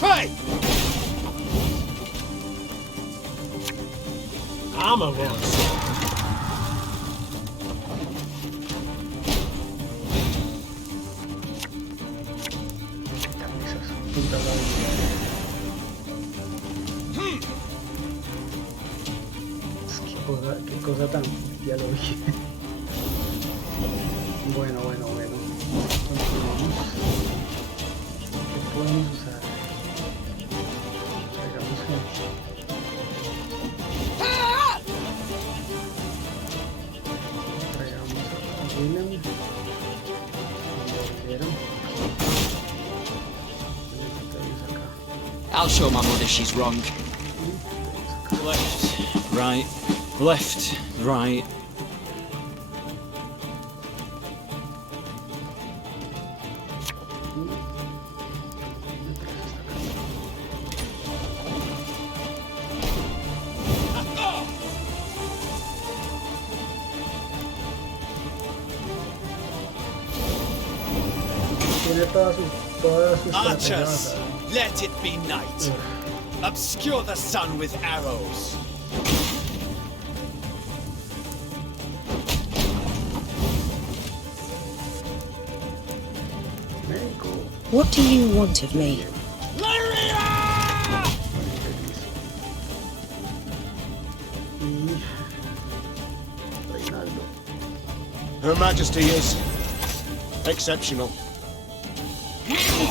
Infantry! Armor was. Qué cosa tan... ya lo vi. Bueno. Continuamos. ¿Qué podemos usar? Traigamos gente. Traigamos a William. I'll show my mother she's wrong. Left, right, left, right. Tiene todas sus Archers, let it be night. Obscure the sun with arrows. What do you want of me? Her Majesty is exceptional.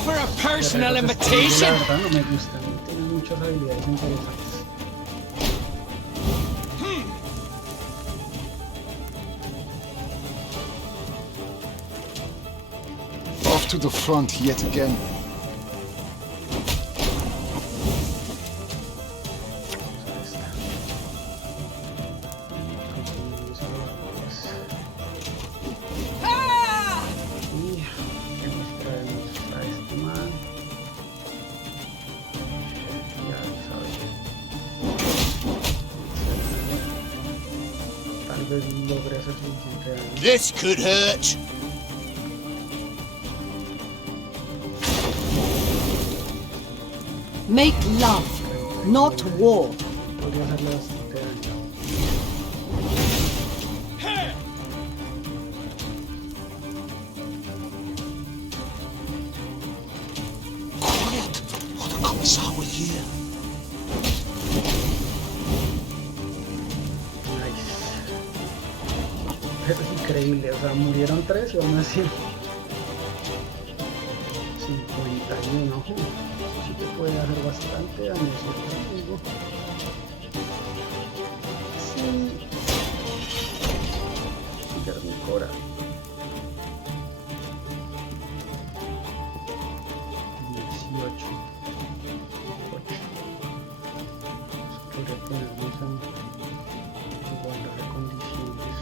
For a personal invitation. La verdad no me gusta, tiene muchas habilidades interesantes. Off to the front yet again. This could hurt. Make love, not war. Quiet, or the commissar will hear. Eso es increíble, o sea, murieron 3 y aún así 51, sí te puede hacer bastante daño, ¿cierto, amigo? Sí. Garnicora. 18. 8. Podría ponernos en igualdad de condiciones.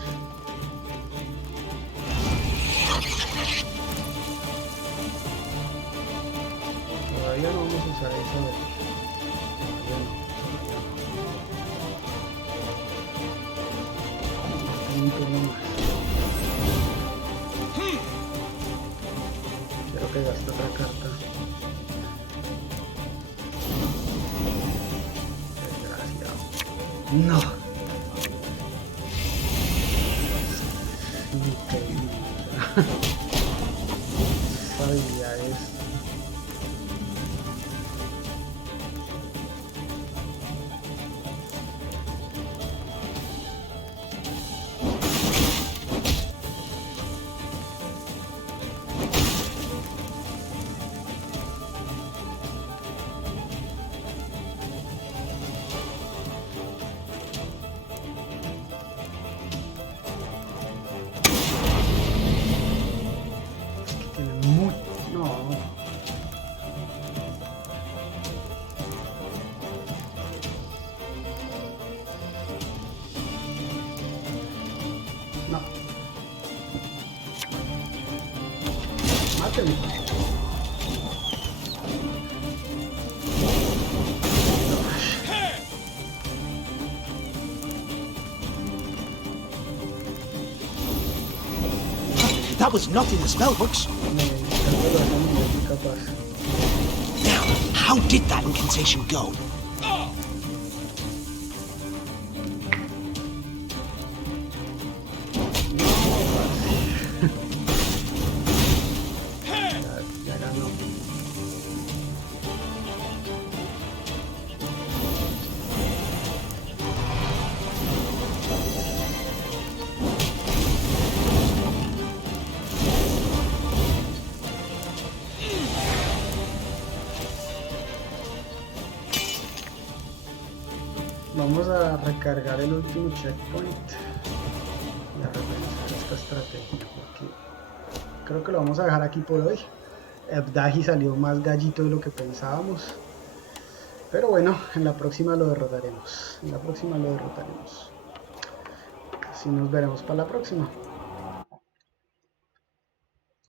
Todavía no vamos a usar eso de aquí. Todavía no. Un turno más. Quiero que gaste otra carta. Desgraciado. No. Increíble. Esa habilidad es... That was not in the spellbooks. Now, How did that incantation go? Ya ganó. Vamos a recargar el último checkpoint y a repensar esta estrategia, porque creo que lo vamos a dejar aquí por hoy. Aep Dahy salió más gallito de lo que pensábamos, pero bueno, en la próxima lo derrotaremos. Así nos veremos para la próxima.